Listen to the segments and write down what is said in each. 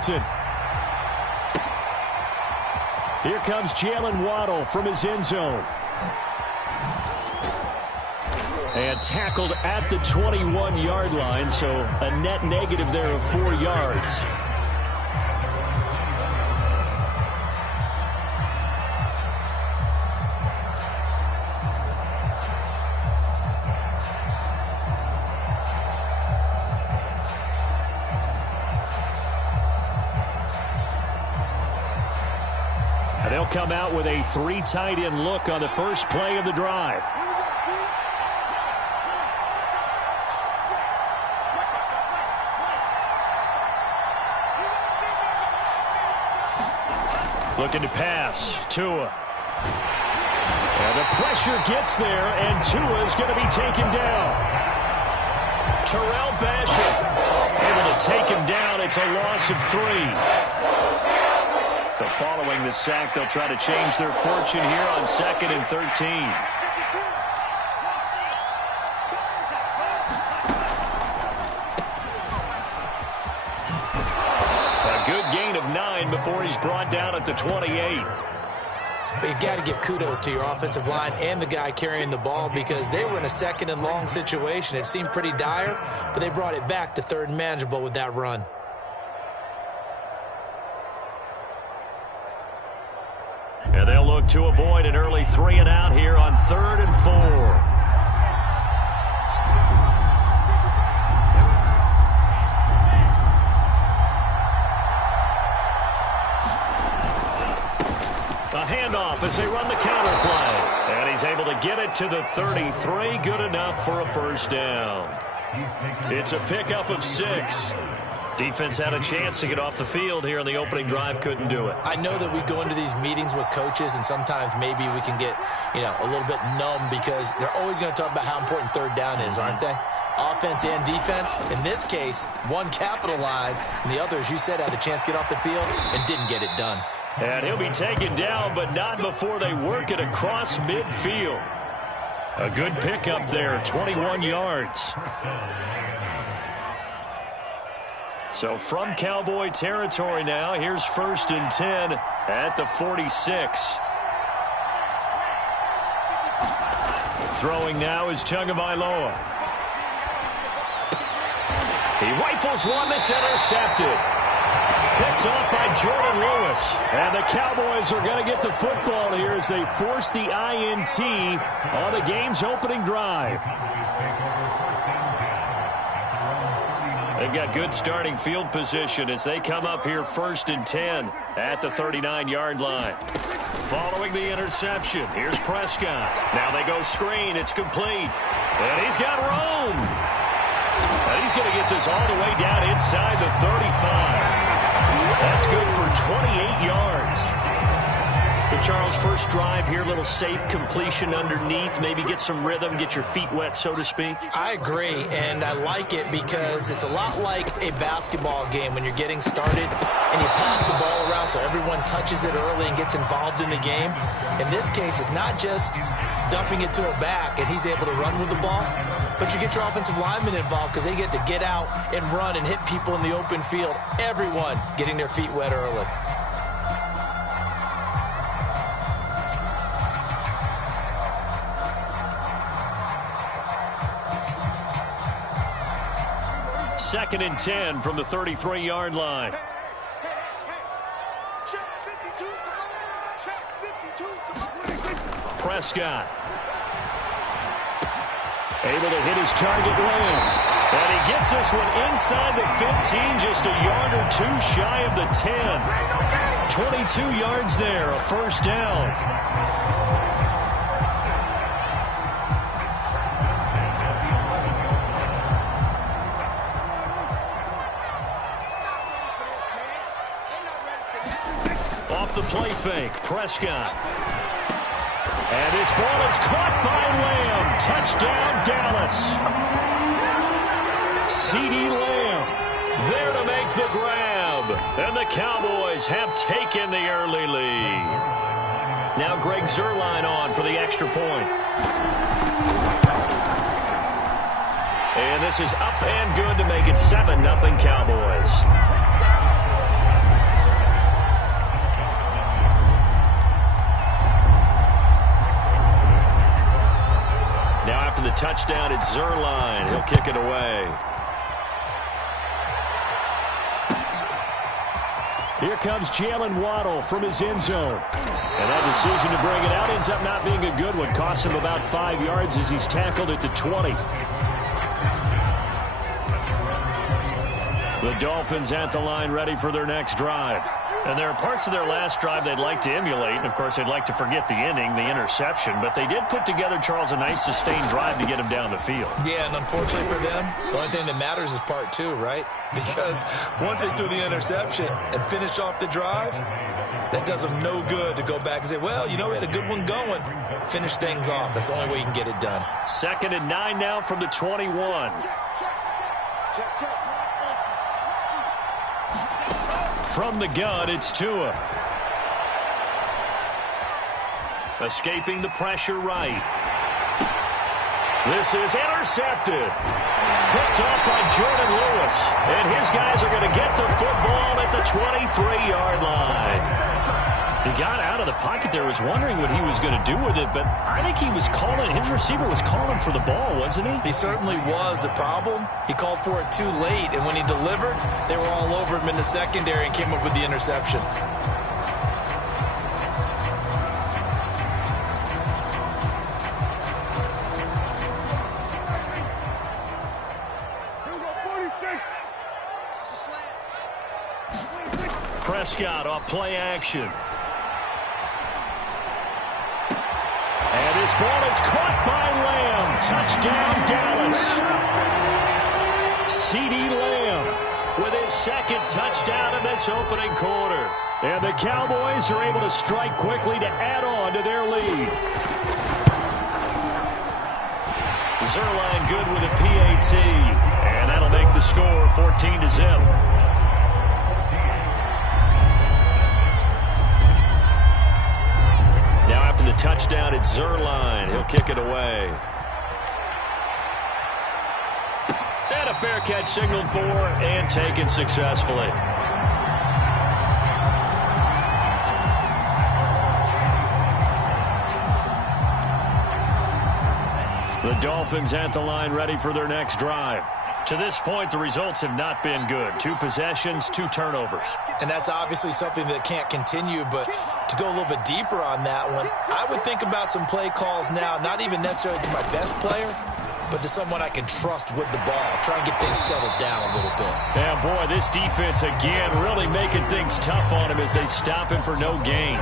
Washington. Here comes Jalen Waddle from his end zone. And tackled at the 21-yard line, so a net negative there of 4 yards. They'll come out with a 3 tight end look on the first play of the drive. Looking to pass. Tua. And the pressure gets there, and Tua's going to be taken down. Terrell Basham able to take him down. It's a loss of 3. But following the sack, they'll try to change their fortune here on 2nd and 13. A good gain of 9 before he's brought down at the 28. But you got to give kudos to your offensive line and the guy carrying the ball, because they were in a 2nd and long situation. It seemed pretty dire, but they brought it back to 3rd and manageable with that run. And they'll look to avoid an early 3 and out here on 3rd and 4. A handoff as they run the counter play. And he's able to get it to the 33. Good enough for a first down. It's a pickup of 6. Defense had a chance to get off the field here on the opening drive, couldn't do it. I know that we go into these meetings with coaches, and sometimes maybe we can get, a little bit numb, because they're always going to talk about how important 3rd down is, aren't they? Offense and defense. In this case, one capitalized, and the other, as you said, had a chance to get off the field and didn't get it done. And he'll be taken down, but not before they work it across midfield. A good pickup there, 21 yards. So from Cowboy territory now, here's 1st and 10 at the 46. Throwing now is Tagovailoa. He rifles one that's intercepted. Picked off by Jordan Lewis. And the Cowboys are going to get the football here as they force the INT on the game's opening drive. They've got good starting field position as they come up here 1st and 10 at the 39-yard line. Following the interception, here's Prescott. Now they go screen. It's complete. And he's got room. And he's going to get this all the way down inside the 35. That's good for 28 yards. But Charles, first drive here, little safe completion underneath, maybe get some rhythm, get your feet wet, so to speak. I agree, and I like it because it's a lot like a basketball game when you're getting started and you pass the ball around so everyone touches it early and gets involved in the game. In this case, it's not just dumping it to a back and he's able to run with the ball, but you get your offensive linemen involved because they get to get out and run and hit people in the open field. Everyone getting their feet wet early. Second and 10 from the 33-yard line. Prescott. Able to hit his target Lamb. And he gets this one inside the 15, just a yard or 2 shy of the 10. 22 yards there, a first down. Off the play fake, Prescott. And this ball is caught by Lamb. Touchdown, Dallas. CeeDee Lamb there to make the grab. And the Cowboys have taken the early lead. Now Greg Zuerlein on for the extra point. And this is up and good to make it 7-0 Cowboys. touchdown at Zerline. He'll kick it away. Here comes Jalen Waddle from his end zone. And that decision to bring it out ends up not being a good one. Costs him about 5 yards as he's tackled at the 20. The Dolphins at the line ready for their next drive. And there are parts of their last drive they'd like to emulate. And, of course, they'd like to forget the ending, the interception. But they did put together, Charles, a nice sustained drive to get him down the field. Yeah, and unfortunately for them, the only thing that matters is part two, right? Because once they threw the interception and finished off the drive, that does them no good to go back and say, well, you know, we had a good one going. Finish things off. That's the only way you can get it done. 2nd and 9 now from the 21. From the gun, it's Tua. Escaping the pressure right. This is intercepted. Picked off by Jordan Lewis. And his guys are going to get the football at the 23-yard line. He got out of the pocket there, was wondering what he was going to do with it, but I think he was calling, his receiver was calling for the ball, wasn't he? He certainly was. The problem, he called for it too late, and when he delivered, they were all over him in the secondary and came up with the interception. Prescott off play action. And his ball is caught by Lamb. Touchdown, Dallas. CeeDee Lamb with his 2nd touchdown in this opening quarter. And the Cowboys are able to strike quickly to add on to their lead. Zerline good with a PAT. And that'll make the score 14-0. Now after the touchdown, it's Zerline. He'll kick it away. And a fair catch signaled for and taken successfully. The Dolphins at the line ready for their next drive. To this point, the results have not been good. 2 possessions, 2 turnovers. And that's obviously something that can't continue, but to go a little bit deeper on that one, I would think about some play calls now, not even necessarily to my best player, but to someone I can trust with the ball. Try and get things settled down a little bit. Yeah, boy, this defense again really making things tough on him as they stop him for no gain.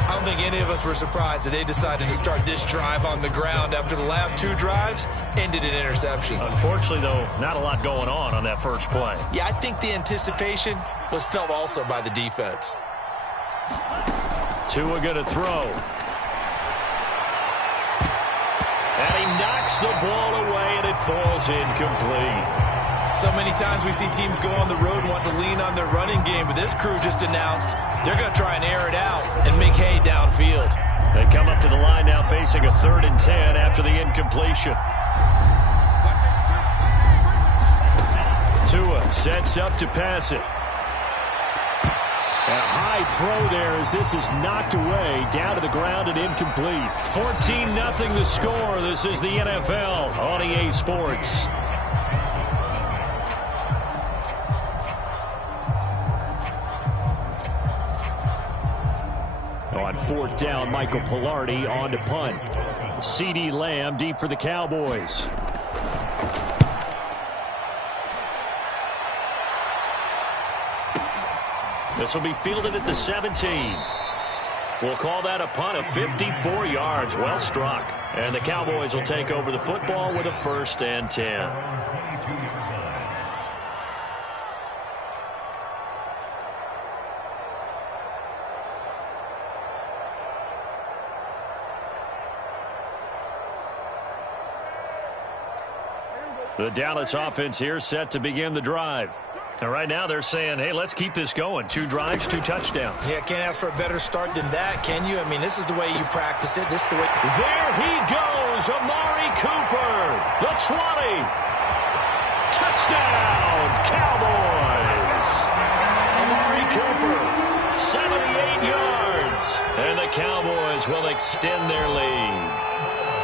I don't think any of us were surprised that they decided to start this drive on the ground after the last 2 drives ended in interceptions. Unfortunately, though, not a lot going on that first play. Yeah, I think the anticipation was felt also by the defense. Tua going to throw. And he knocks the ball away, and it falls incomplete. So many times we see teams go on the road and want to lean on their running game, but this crew just announced they're going to try and air it out and make hay downfield. They come up to the line now facing a 3rd and 10 after the incompletion. Tua sets up to pass it. A high throw there as this is knocked away, down to the ground and incomplete. 14-0 the score. This is the NFL on EA Sports. On 4th down, Michael Pilardi on to punt. CeeDee Lamb deep for the Cowboys. This will be fielded at the 17. We'll call that a punt of 54 yards. Well struck. And the Cowboys will take over the football with a 1st and 10. The Dallas offense here set to begin the drive. And right now they're saying, hey, let's keep this going. 2 drives, 2 touchdowns. Yeah, can't ask for a better start than that, can you? I mean, this is the way you practice it. This is the way. There he goes, Amari Cooper, the 20. Touchdown, Cowboys. Amari Cooper, 78 yards. And the Cowboys will extend their lead.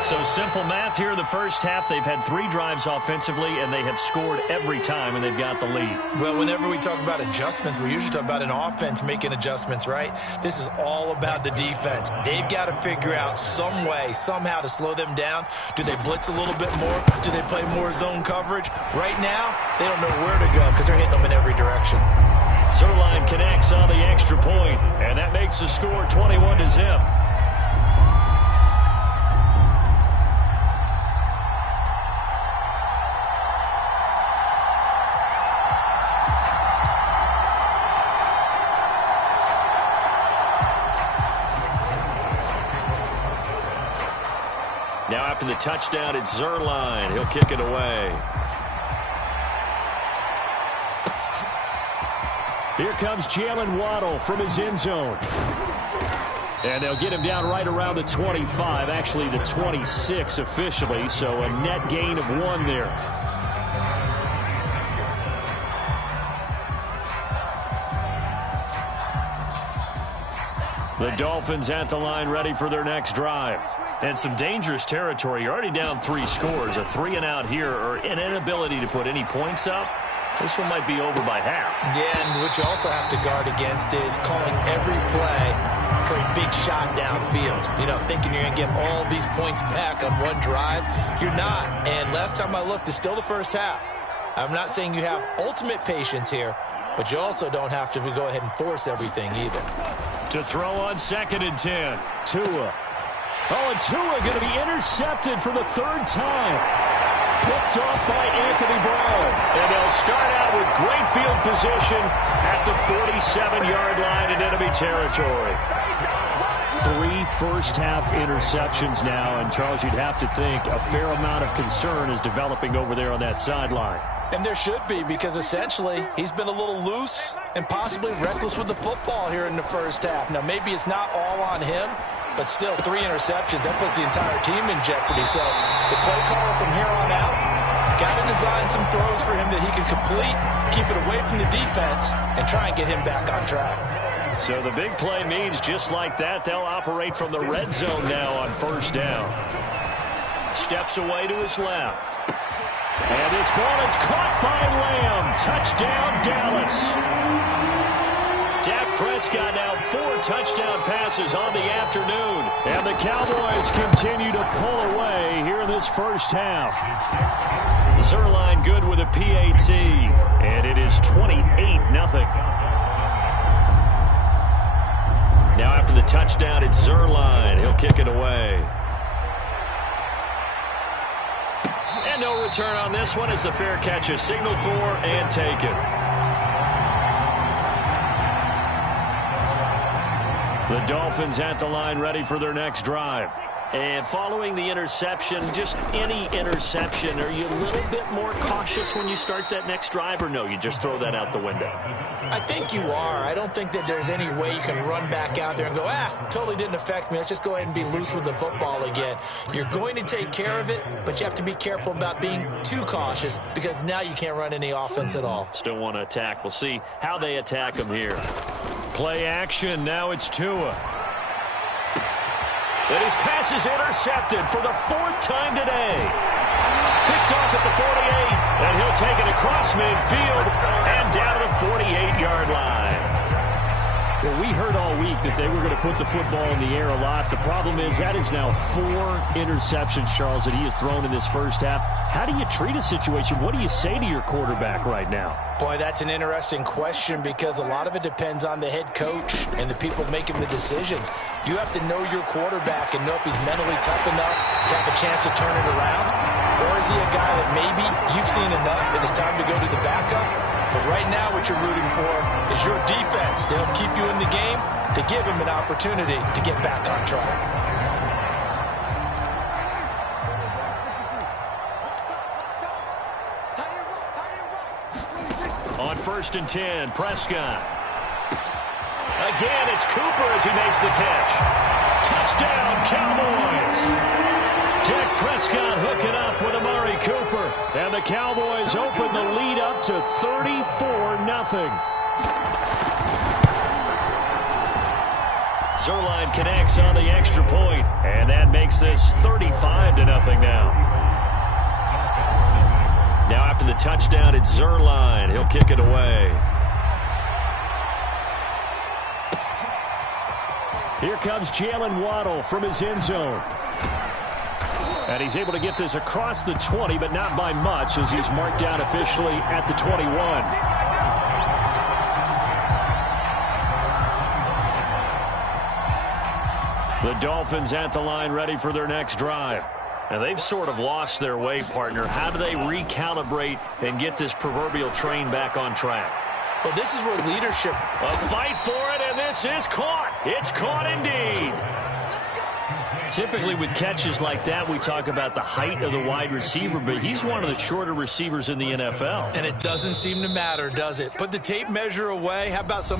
So simple math here in the first half. They've had 3 drives offensively, and they have scored every time, and they've got the lead. Well, whenever we talk about adjustments, we usually talk about an offense making adjustments, right? This is all about the defense. They've got to figure out some way, somehow to slow them down. Do they blitz a little bit more? Do they play more zone coverage? Right now, they don't know where to go because they're hitting them in every direction. Zerline connects on the extra point, and that makes the score 21-0. Now after the touchdown, it's Zerline. He'll kick it away. Here comes Jalen Waddle from his end zone. And they'll get him down right around the 25, actually the 26 officially, so a net gain of 1 there. The Dolphins at the line ready for their next drive. And some dangerous territory. You're already down 3 scores. A 3-and-out here or an inability to put any points up. This one might be over by half. Yeah, and what you also have to guard against is calling every play for a big shot downfield. You know, thinking you're going to get all these points back on one drive. You're not. And last time I looked, it's still the first half. I'm not saying you have ultimate patience here, but you also don't have to go ahead and force everything either. To throw on 2nd and 10. Tua. Oh, and Tua going to be intercepted for the 3rd time. Picked off by Anthony Brown. And they'll start out with great field position at the 47-yard line in enemy territory. 3 first-half interceptions now, and Charles, you'd have to think a fair amount of concern is developing over there on that sideline. And there should be, because essentially he's been a little loose and possibly reckless with the football here in the first half. Now, maybe it's not all on him, but still 3 interceptions. That puts the entire team in jeopardy. So the play caller from here on out got to design some throws for him that he can complete, keep it away from the defense, and try and get him back on track. So the big play means just like that, they'll operate from the red zone now on 1st down. Steps away to his left. And this ball is caught by Lamb. Touchdown, Dallas. Dak Prescott now 4 touchdown passes on the afternoon. And the Cowboys continue to pull away here in this first half. Zerline good with a PAT. And it is 28-0. Now after the touchdown, it's Zerline. He'll kick it away. And no return on this one as the fair catch is signaled for and taken. The Dolphins at the line ready for their next drive. And following the interception, just any interception, are you a little bit more cautious when you start that next drive, or no, you just throw that out the window? I think you are. I don't think that there's any way you can run back out there and go, totally didn't affect me. Let's just go ahead and be loose with the football again. You're going to take care of it, but you have to be careful about being too cautious because now you can't run any offense at all. Still want to attack. We'll see how they attack them here. Play action. Now it's Tua. And his pass is intercepted for the 4th time today. Picked off at the 48, and he'll take it across midfield and down to the 48-yard line. Well, we heard all week that they were going to put the football in the air a lot. The problem is that is now 4 interceptions, Charles, that he has thrown in this first half. How do you treat a situation? What do you say to your quarterback right now? Boy, that's an interesting question because a lot of it depends on the head coach and the people making the decisions. You have to know your quarterback and know if he's mentally tough enough to have a chance to turn it around. Or is he a guy that maybe you've seen enough and it's time to go to the backup? But right now what you're rooting for is your defense to help keep you in the game, to give him an opportunity to get back on track. On 1st and 10, Prescott. Again, it's Cooper as he makes the catch. Touchdown, Cowboys. Dak Prescott hooking up with Amari Cooper. And the Cowboys open the lead up to 34-0. Zerline connects on the extra point, and that makes this 35-0 now. Now after the touchdown, it's Zerline. He'll kick it away. Here comes Jalen Waddle from his end zone. And he's able to get this across the 20, but not by much, as he's marked down officially at the 21. The Dolphins at the line, ready for their next drive. And they've sort of lost their way, partner. How do they recalibrate and get this proverbial train back on track? Well, this is where leadership... A fight for it, and this is caught. It's caught indeed. Typically with catches like that, we talk about the height of the wide receiver, but he's one of the shorter receivers in the NFL. And it doesn't seem to matter, does it? Put the tape measure away. How about some